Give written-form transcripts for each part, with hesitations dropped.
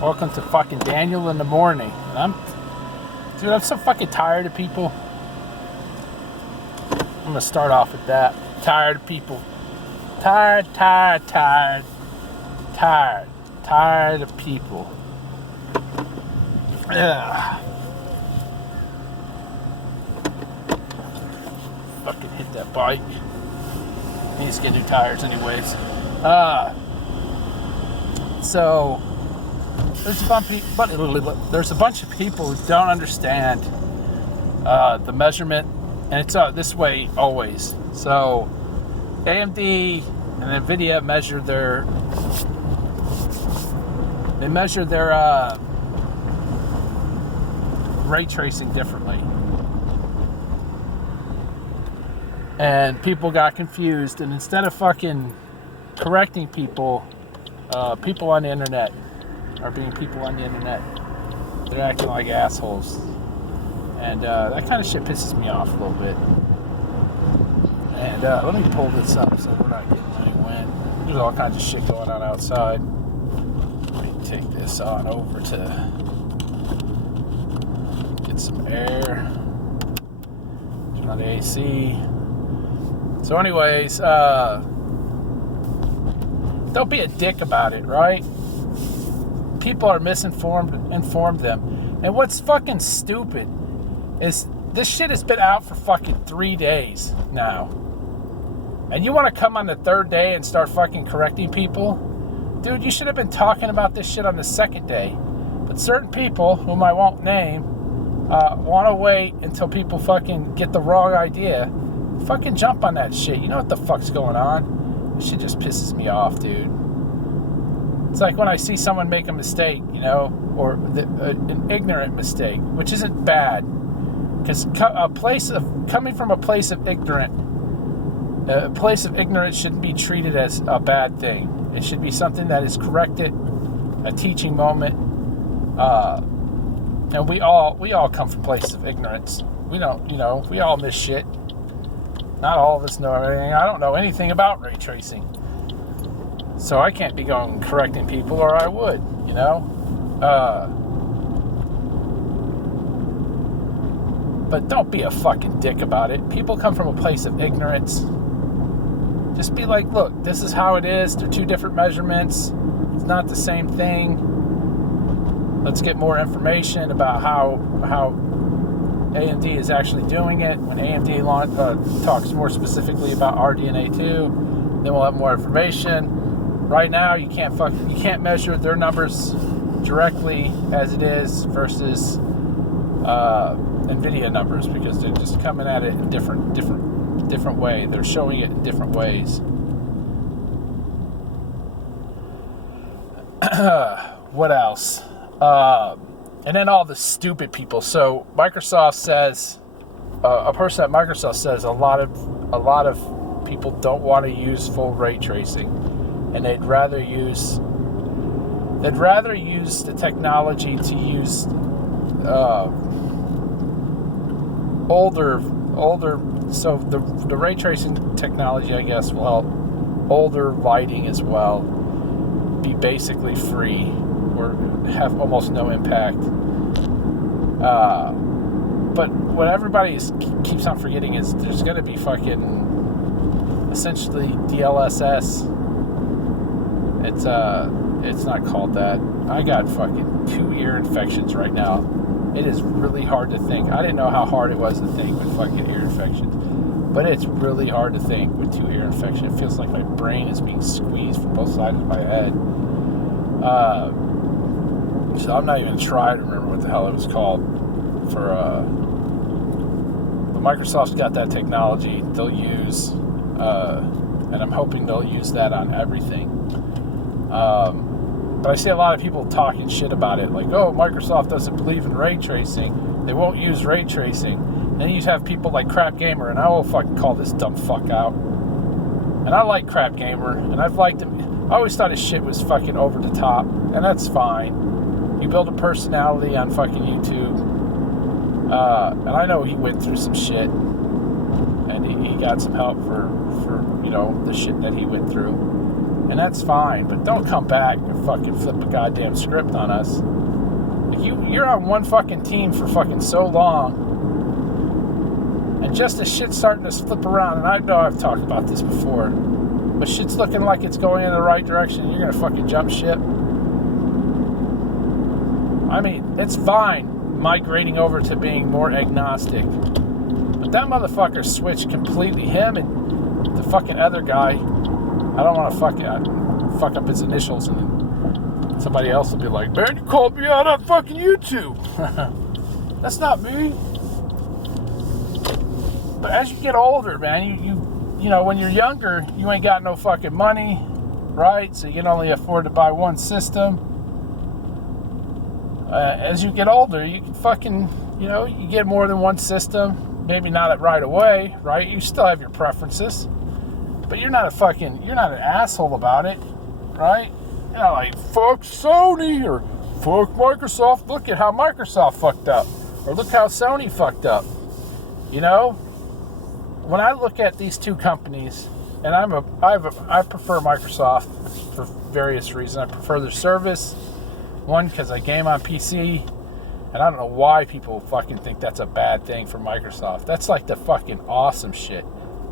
Welcome to fucking Daniel in the morning. And I'm so fucking tired of people. I'm gonna start off with that. Tired of people. Tired of people. Ugh. Fucking hit that bike. Needs to get new tires anyways. So there's a bunch of people who don't understand the measurement, and it's this way always. So AMD and NVIDIA measure their ray tracing differently. And people got confused, and instead of fucking correcting people, people on the internet are being people on the internet. They're acting like assholes. And that kind of shit pisses me off a little bit. And let me pull this up so we're not getting any wind. There's all kinds of shit going on outside. Let me take this on over to get some air. Turn on the AC. So anyways, don't be a dick about it, right? People are misinformed, inform them. And what's fucking stupid is this shit has been out for fucking 3 days now. And you want to come on the third day and start fucking correcting people? Dude, you should have been talking about this shit on the second day. But certain people, whom I won't name, want to wait until people fucking get the wrong idea. Fucking jump on that shit. You know what the fuck's going on? This shit just pisses me off, dude. It's like when I see someone make a mistake, you know, or an ignorant mistake, which isn't bad. Because coming from a place of ignorance shouldn't be treated as a bad thing. It should be something that is corrected, a teaching moment. And we all come from places of ignorance. We don't, you know, we all miss shit. Not all of us know everything. I don't know anything about ray tracing. So I can't be going correcting people, or I would, you know? But don't be a fucking dick about it. People come from a place of ignorance. Just be like, look, this is how it is. They're two different measurements. It's not the same thing. Let's get more information about how AMD is actually doing it. When AMD talks more specifically about RDNA2, then we'll have more information. Right now, you can't measure their numbers directly as it is versus NVIDIA numbers, because they're just coming at it in different way. They're showing it in different ways. What else? And then all the stupid people. So Microsoft says, a person at Microsoft says a lot of people don't want to use full ray tracing, and they'd rather use the technology to use older. So the ray tracing technology, I guess, will help older lighting as well be basically free or have almost no impact. But what everybody keeps on forgetting is there's going to be fucking essentially DLSS. It's not called that. I got fucking 2 ear infections right now. It is really hard to think. I didn't know how hard it was to think with fucking ear infections. But it's really hard to think with 2 ear infections. It feels like my brain is being squeezed from both sides of my head. So I'm not even trying to remember what the hell it was called. But Microsoft's got that technology they'll use, and I'm hoping they'll use that on everything. But I see a lot of people talking shit about it, like, oh, Microsoft doesn't believe in ray tracing. They won't use ray tracing. And you have people like Crap Gamer, and I will fucking call this dumb fuck out. And I like Crap Gamer, and I've liked him. I always thought his shit was fucking over the top, and that's fine. You build a personality on fucking YouTube. And I know he went through some shit, and he got some help for you know, the shit that he went through. And that's fine, but don't come back and fucking flip a goddamn script on us. Like you're on one fucking team for fucking so long, and just as shit's starting to flip around, and I know I've talked about this before, but shit's looking like it's going in the right direction, you're gonna fucking jump ship. I mean, it's fine migrating over to being more agnostic, but that motherfucker switched completely. Him and the fucking other guy, I don't want to fuck up his initials, and somebody else will be like, man, you called me out on fucking YouTube. That's not me. But as you get older, man, you know, when you're younger, you ain't got no fucking money, right? So you can only afford to buy one system. As you get older, you can fucking, you know, you get more than one system. Maybe not right away, right? You still have your preferences. But you're not an asshole about it, right? You're not like, fuck Sony or fuck Microsoft. Look at how Microsoft fucked up. Or look how Sony fucked up. You know? When I look at these two companies, and I prefer Microsoft for various reasons. I prefer their service. One, because I game on PC, and I don't know why people fucking think that's a bad thing for Microsoft. That's like the fucking awesome shit.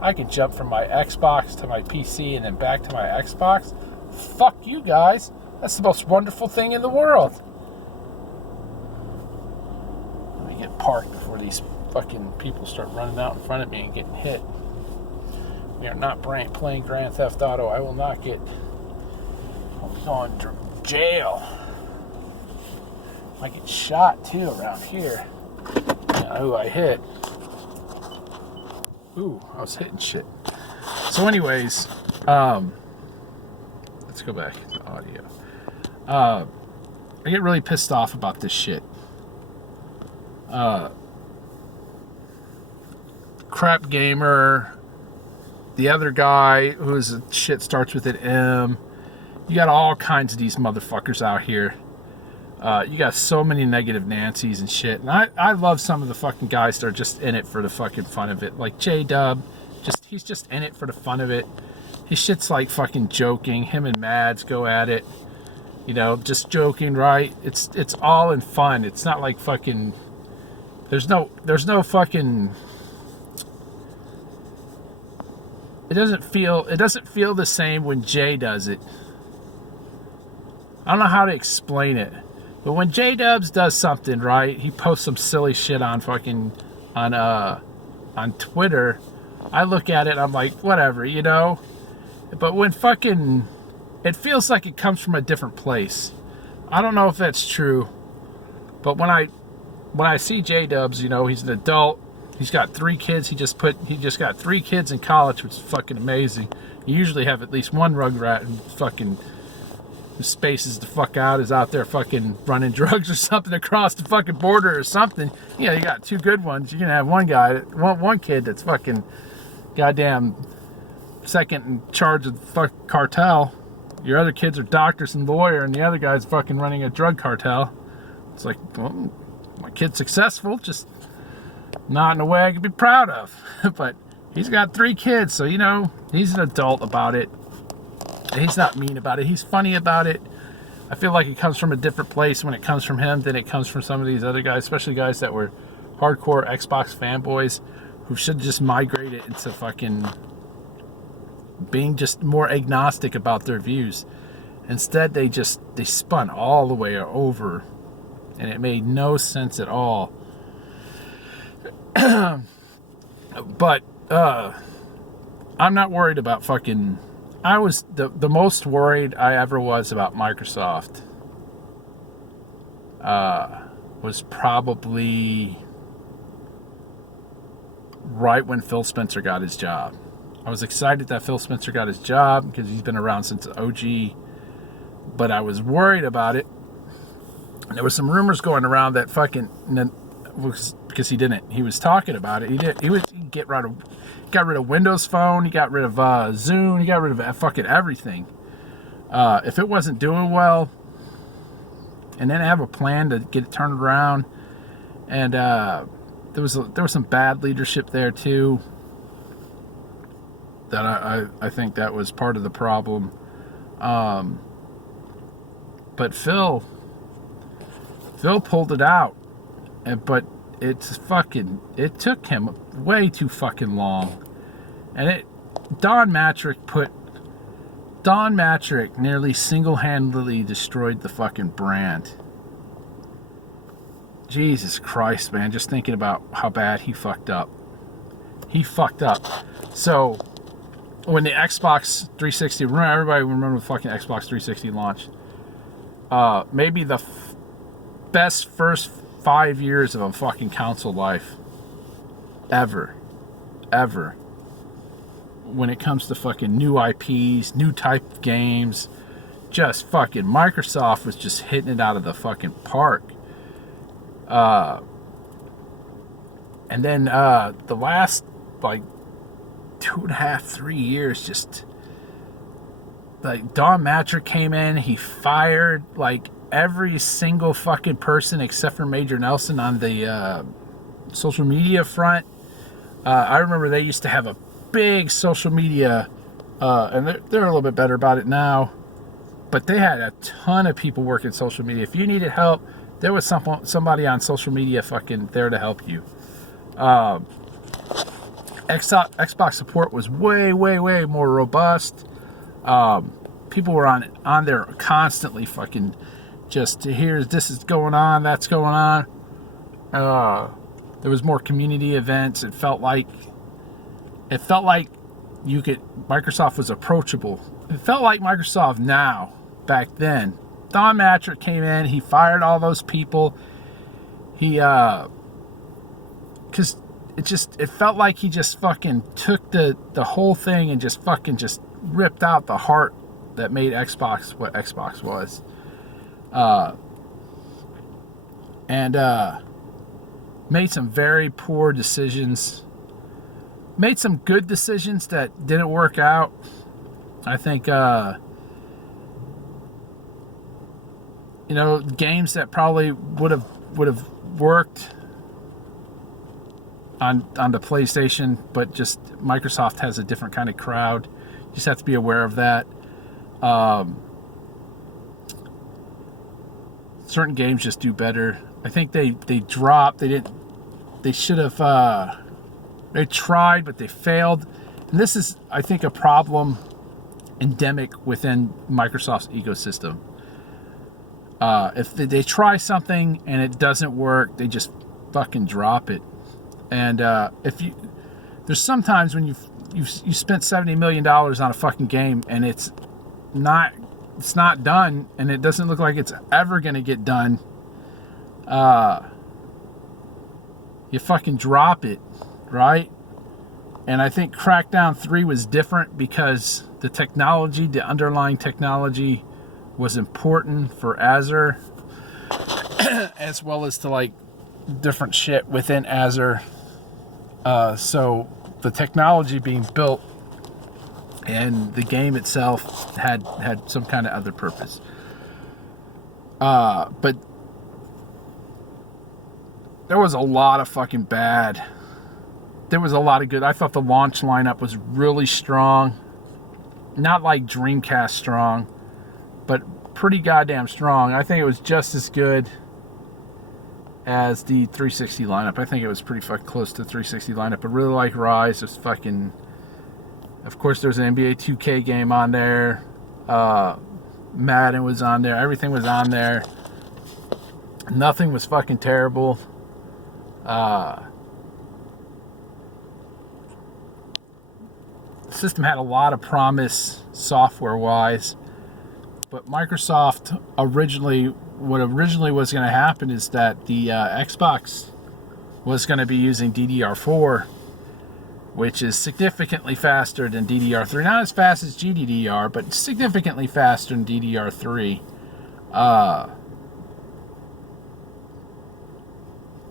I can jump from my Xbox to my PC and then back to my Xbox. Fuck you guys. That's the most wonderful thing in the world. Let me get parked before these fucking people start running out in front of me and getting hit. We are not playing Grand Theft Auto. I will not get... I'll be going to jail. I get shot too around here. You know who I hit. Ooh, I was hitting shit. So anyways, let's go back to audio. I get really pissed off about this shit. Crap Gamer, the other guy whose shit starts with an M. You got all kinds of these motherfuckers out here. You got so many negative Nancys and shit. And I love some of the fucking guys that are just in it for the fucking fun of it. Like J-Dub, he's just in it for the fun of it. His shit's like fucking joking. Him and Mads go at it. You know, just joking, right? It's all in fun. It's not like fucking... There's no fucking... It doesn't feel the same when Jay does it. I don't know how to explain it. But when J-Dubs does something, right, he posts some silly shit on Twitter, I look at it and I'm like, whatever, you know? But when fucking... It feels like it comes from a different place. I don't know if that's true. But when I see J-Dubs, you know, he's an adult. He's got 3 kids. He just got 3 kids in college, which is fucking amazing. You usually have at least one rugrat and fucking... who spaces the fuck out, is out there fucking running drugs or something across the fucking border or something. You know, you got 2 good ones. You're gonna have one kid that's fucking goddamn second in charge of the fuck cartel. Your other kids are doctors and lawyer, and the other guy's fucking running a drug cartel. It's like, well, my kid's successful, just not in a way I could be proud of. But he's got 3 kids, so you know, he's an adult about it. He's not mean about it. He's funny about it. I feel like it comes from a different place when it comes from him than it comes from some of these other guys, especially guys that were hardcore Xbox fanboys who should just migrate it into fucking being just more agnostic about their views. Instead, they spun all the way over, and it made no sense at all. But I'm not worried about fucking... I was the most worried I ever was about Microsoft was probably right when Phil Spencer got his job. I was excited that Phil Spencer got his job because he's been around since OG, but I was worried about it. There was some rumors going around that fucking... because he didn't. He was talking about it. He got rid of Windows Phone. He got rid of Zoom. He got rid of fucking everything. If it wasn't doing well, and then have a plan to get it turned around, and there was some bad leadership there too. That I think that was part of the problem. But Phil pulled it out, but it took him way too fucking long, and Don Matrick nearly single-handedly destroyed the fucking brand. Jesus Christ, man, just thinking about how bad he fucked up. So when the Xbox 360, everybody remember the fucking Xbox 360 launch, maybe the best first 5 years of a fucking console life ever, when it comes to fucking new IPs, new type of games. Just fucking Microsoft was just hitting it out of the fucking park. And then the last like 2.5, 3 years, just like Don Matrick came in, he fired like every single fucking person except for Major Nelson on the social media front. I remember they used to have a big social media, and they're a little bit better about it now, but they had a ton of people working social media. If you needed help, there was somebody on social media fucking there to help you. Xbox support was way more robust. People were on there constantly, fucking just to hear this is going on, that's going on. There was more community events. It felt like Microsoft was approachable. It felt like Microsoft now, back then. Don Matrick came in, he fired all those people. Because it felt like he just fucking took the whole thing and just ripped out the heart that made Xbox what Xbox was. And made some very poor decisions. Made some good decisions that didn't work out. I think, games that probably would have worked on the PlayStation, but just Microsoft has a different kind of crowd. You just have to be aware of that. Certain games just do better. I think they dropped. They should have. They tried, but they failed. And this is, I think, a problem endemic within Microsoft's ecosystem. If they try something and it doesn't work, they just fucking drop it. And there's sometimes when you spent $70 million on a fucking game and it's not done, and it doesn't look like it's ever gonna get done. You fucking drop it, right? And I think Crackdown 3 was different because the underlying technology was important for Azure, as well as to like different shit within Azure. So the technology being built and the game itself had some kind of other purpose. But there was a lot of fucking bad. There was a lot of good. I thought the launch lineup was really strong. Not like Dreamcast strong, but pretty goddamn strong. I think it was just as good as the 360 lineup. I think it was pretty fucking close to the 360 lineup. I really like Rise. There's fucking... Of course, there's an NBA 2K game on there. Madden was on there. Everything was on there. Nothing was fucking terrible. The system had a lot of promise software-wise, but Microsoft what originally was going to happen is that the Xbox was going to be using DDR4, which is significantly faster than DDR3. Not as fast as GDDR, but significantly faster than DDR3.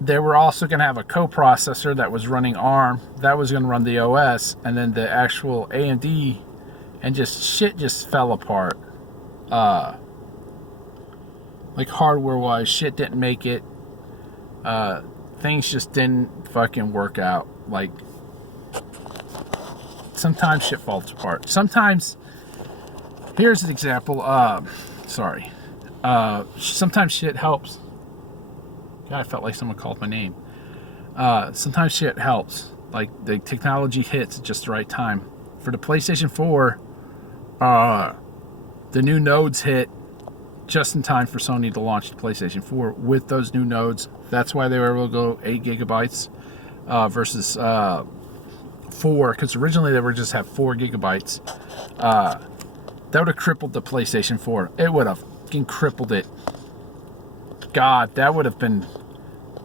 They were also going to have a coprocessor that was running ARM. That was going to run the OS, and then the actual AMD, and shit just fell apart. Like hardware-wise, shit didn't make it. Things just didn't fucking work out. Like, sometimes shit falls apart. Sometimes Here's an example. Sorry. Sometimes shit helps. God, I felt like someone called my name. Sometimes shit helps. Like, the technology hits at just the right time. For the PlayStation 4, the new nodes hit just in time for Sony to launch the PlayStation 4 with those new nodes. That's why they were able to go 8 gigabytes versus 4, because originally they were just have 4 gigabytes. That would have crippled the PlayStation 4. It would have fucking crippled it. God, that would have been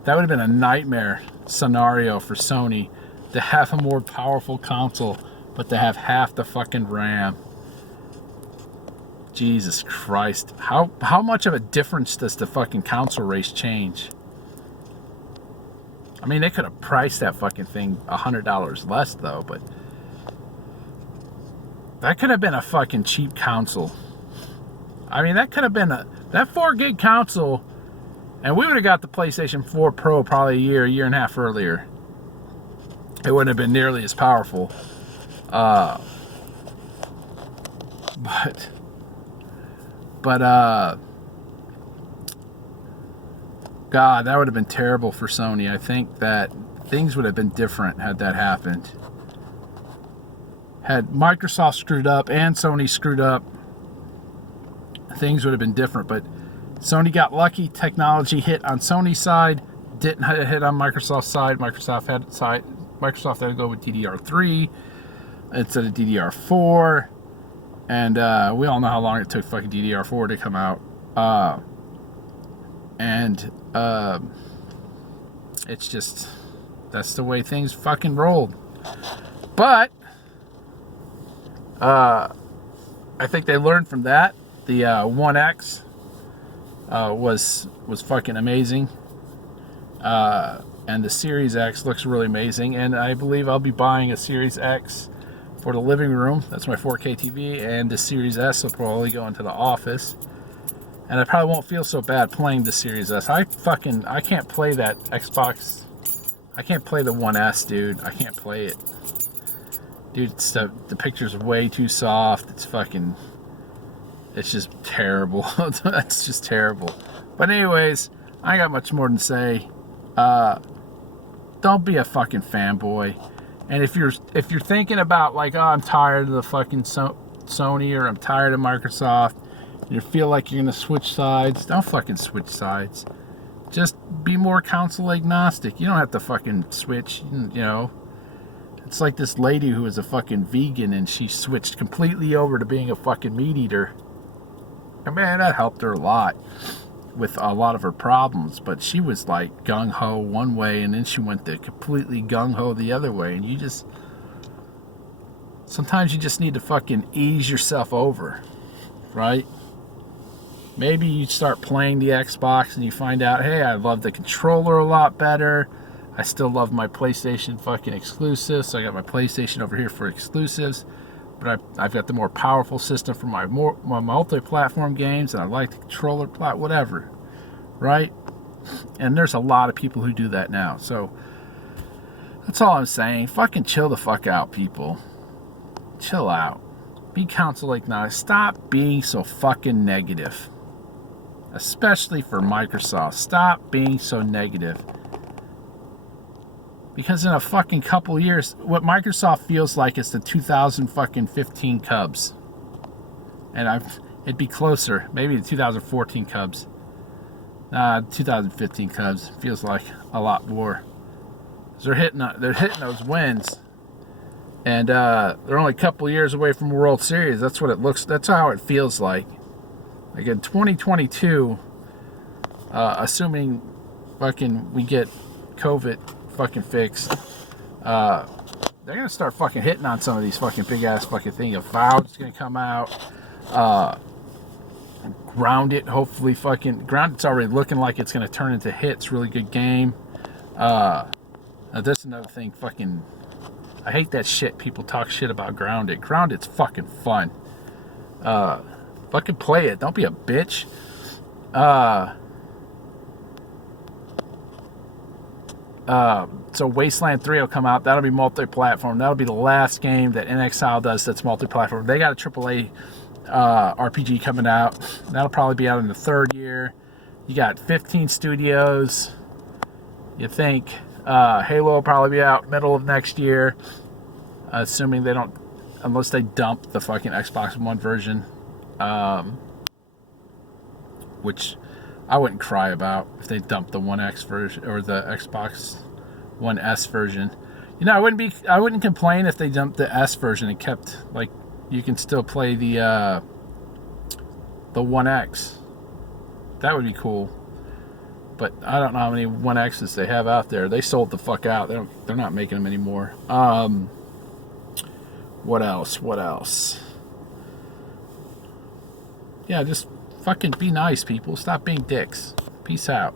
a nightmare scenario for Sony, to have a more powerful console, but to have half the fucking RAM. Jesus Christ. How much of a difference does the fucking console race change? I mean, they could have priced that fucking thing $100 less, though, but that could have been a fucking cheap console. I mean, that could have been that 4 gig console, and we would have got the PlayStation 4 Pro probably a year and a half earlier. It wouldn't have been nearly as powerful. But God, that would have been terrible for Sony. I think that things would have been different had that happened. Had Microsoft screwed up and Sony screwed up, things would have been different. But Sony got lucky. Technology hit on Sony's side, didn't hit on Microsoft's side. Microsoft had to go with DDR3 instead of DDR4. And we all know how long it took fucking DDR4 to come out. It's just, that's the way things fucking rolled. But I think they learned from that. The 1X was fucking amazing. And the Series X looks really amazing. And I believe I'll be buying a Series X for the living room. That's my 4K TV. And the Series S will probably go into the office. And I probably won't feel so bad playing the Series S. I can't play that Xbox. I can't play the 1S, dude. I can't play it. Dude, the picture's way too soft. It's just terrible. That's just terrible. But anyways, I ain't got much more to say. Don't be a fucking fanboy. And if you're thinking about like, oh, I'm tired of the fucking Sony, or I'm tired of Microsoft, and you feel like you're gonna switch sides, don't fucking switch sides. Just be more console agnostic. You don't have to fucking switch, you know. It's like this lady who was a fucking vegan and she switched completely over to being a fucking meat eater. And man, that helped her a lot with a lot of her problems. But she was like gung-ho one way, and then she went to completely gung-ho the other way. And sometimes you just need to fucking ease yourself over, right? Maybe you start playing the Xbox and you find out, hey, I love the controller a lot better. I still love my PlayStation fucking exclusives. So I got my PlayStation over here for exclusives. But I've got the more powerful system for my multi-platform games. And I like the controller plot, whatever. Right? And there's a lot of people who do that now. So that's all I'm saying. Fucking chill the fuck out, people. Chill out. Be console agnostic. Stop being so fucking negative. Especially for Microsoft. Stop being so negative. Because in a fucking couple years, what Microsoft feels like is the 2015 Cubs. And it'd be closer. Maybe the 2014 Cubs. 2015 Cubs feels like a lot more. They're hitting those wins. And they're only a couple years away from World Series. That's what it looks. That's how it feels like. Like in 2022, assuming fucking we get COVID fucking fixed, they're gonna start fucking hitting on some of these fucking big ass fucking thing. Avowed's gonna come out. Grounded, hopefully fucking Grounded's already looking like it's gonna turn into hits. Really good game. That's another thing. Fucking, I hate that shit. People talk shit about Grounded. Grounded's fucking fun. Fucking play it. Don't be a bitch. So Wasteland 3 will come out. That'll be multi-platform. That'll be the last game that NXile does that's multi-platform. They got a AAA RPG coming out. That'll probably be out in the 3rd year. You got 15 studios. You think Halo will probably be out middle of next year, assuming they don't, unless they dump the fucking Xbox One version, which I wouldn't cry about if they dumped the One X version or the Xbox One S version. You know, I wouldn't complain if they dumped the S version and kept, like, you can still play the One X. That would be cool. But I don't know how many One X's they have out there. They sold the fuck out. They're not making them anymore. What else? Yeah, just fucking be nice, people. Stop being dicks. Peace out.